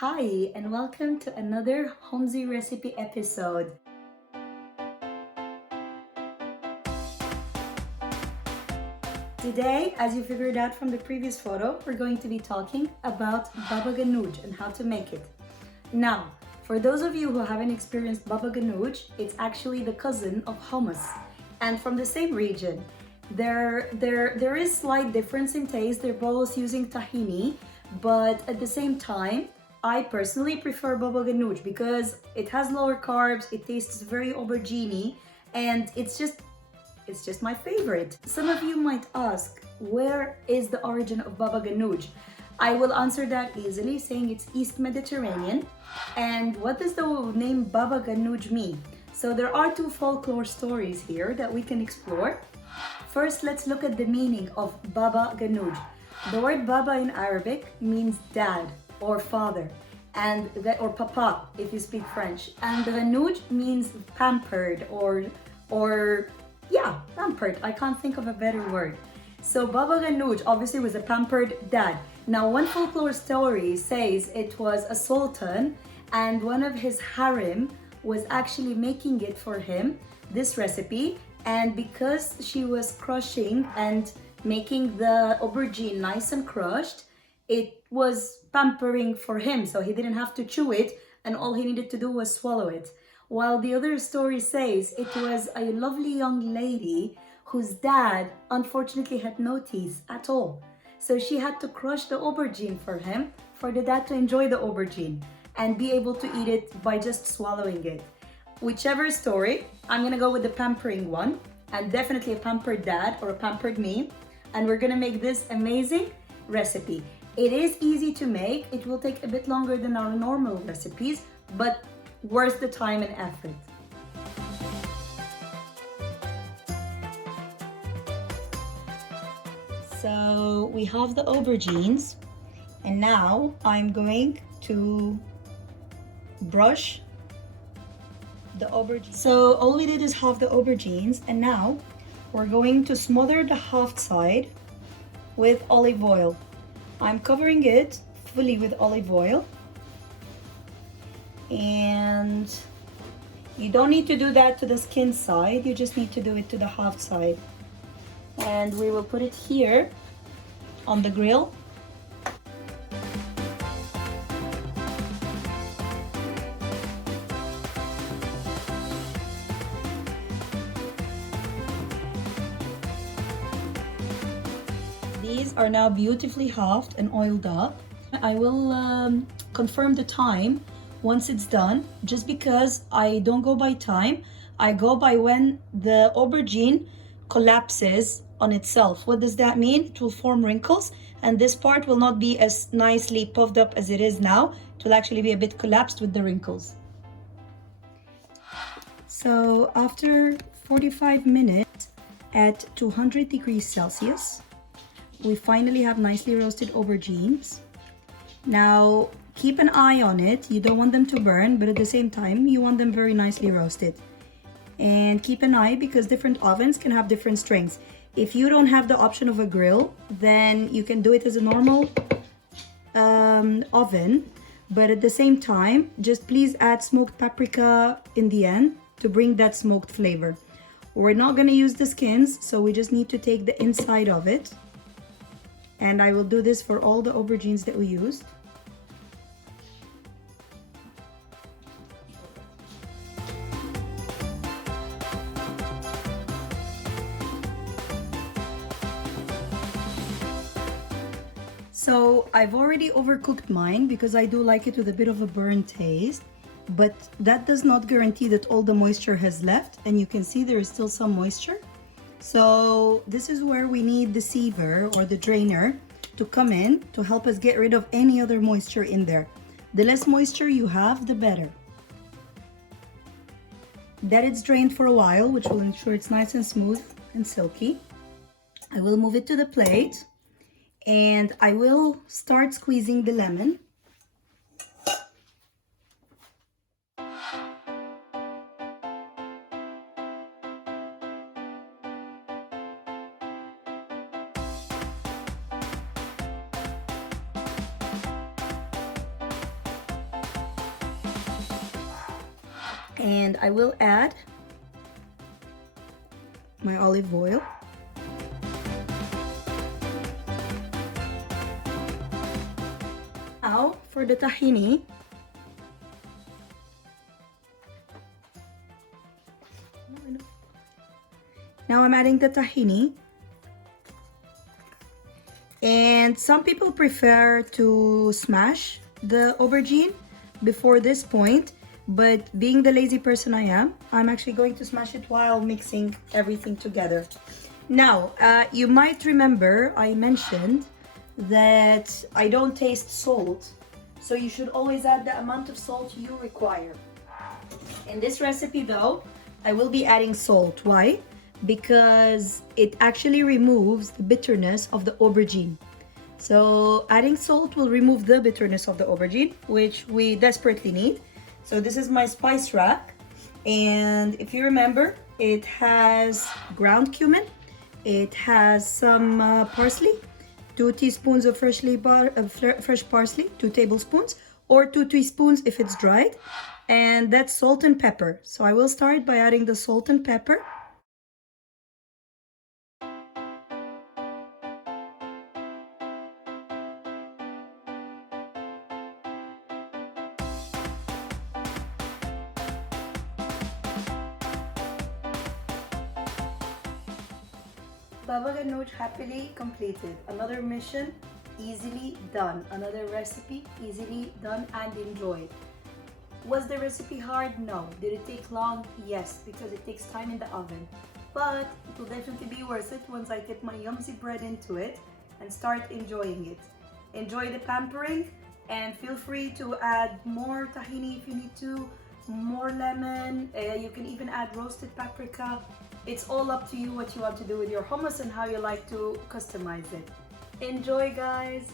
Hi, and welcome to another Homezy recipe episode. Today, as you figured out from the previous photo, we're going to be talking about Baba Ganoush and how to make it. Now, for those of you who haven't experienced Baba Ganoush, it's actually the cousin of hummus and from the same region. There is slight difference in taste. They're both using tahini, but at the same time, I personally prefer Baba Ganoush because it has lower carbs, it tastes very aubergine, and it's just my favorite. Some of you might ask, where is the origin of Baba Ganoush? I will answer that easily, saying it's East Mediterranean. And what does the name Baba Ganoush mean? So there are two folklore stories here that we can explore. First, let's look at the meaning of Baba Ganoush. The word Baba in Arabic means dad or father, or papa if you speak French. And Ganoush means pampered or pampered. I can't think of a better word. So Baba Ganoush obviously was a pampered dad. Now, one folklore story says it was a sultan and one of his harem was actually making it for him, this recipe, and because she was crushing and making the aubergine nice and crushed, it was pampering for him, so he didn't have to chew it and all he needed to do was swallow it. While the other story says it was a lovely young lady whose dad unfortunately had no teeth at all. So she had to crush the aubergine for him, for the dad to enjoy the aubergine and be able to eat it by just swallowing it. Whichever story, I'm gonna go with the pampering one, and definitely a pampered dad or a pampered me. And we're gonna make this amazing recipe. It is easy to make. It will take a bit longer than our normal recipes, but worth the time and effort. So we have the aubergines, and now I'm going to brush the aubergine. So all we did is halve the aubergines, and now we're going to smother the half side with olive oil. I'm covering it fully with olive oil. And you don't need to do that to the skin side, you just need to do it to the half side. And we will put it here on the grill. These are now beautifully halved and oiled up. I will confirm the time once it's done, just because I don't go by time, I go by when the aubergine collapses on itself. What does that mean? It will form wrinkles, and this part will not be as nicely puffed up as it is now. It will actually be a bit collapsed with the wrinkles. So after 45 minutes at 200 degrees Celsius, we finally have nicely roasted aubergines. Now, keep an eye on it. You don't want them to burn, but at the same time, you want them very nicely roasted. And keep an eye because different ovens can have different strengths. If you don't have the option of a grill, then you can do it as a normal oven. But at the same time, just please add smoked paprika in the end to bring that smoked flavor. We're not gonna use the skins, so we just need to take the inside of it. And I will do this for all the aubergines that we used. So I've already overcooked mine because I do like it with a bit of a burnt taste, but that does not guarantee that all the moisture has left, and you can see there is still some moisture. So this is where we need the siever or the drainer to come in to help us get rid of any other moisture in there. The less moisture you have, the better. That it's drained for a while, which will ensure it's nice and smooth and silky. I will move it to the plate and I will start squeezing the lemon. And I will add my olive oil. Now for the tahini. Now I'm adding the tahini. And some people prefer to smash the aubergine before this point, but being the lazy person I am, I'm actually going to smash it while mixing everything together. Now, you might remember I mentioned that I don't taste salt, so you should always add the amount of salt you require. In this recipe though, I will be adding salt. Why? Because it actually removes the bitterness of the aubergine. So adding salt will remove the bitterness of the aubergine, which we desperately need. So this is my spice rack, and if you remember, it has ground cumin, it has some parsley, 2 teaspoons of fresh parsley, 2 tablespoons, or 2 teaspoons if it's dried, and that's salt and pepper. So I will start by adding the salt and pepper. Baba Ganoush happily completed. Another mission easily done. Another recipe easily done and enjoyed. Was the recipe hard? No. Did it take long? Yes, because it takes time in the oven. But it will definitely be worth it once I get my Yummzy bread into it and start enjoying it. Enjoy the pampering, and feel free to add more tahini if you need to, more lemon. You can even add roasted paprika. It's all up to you what you want to do with your hummus and how you like to customize it. Enjoy, guys!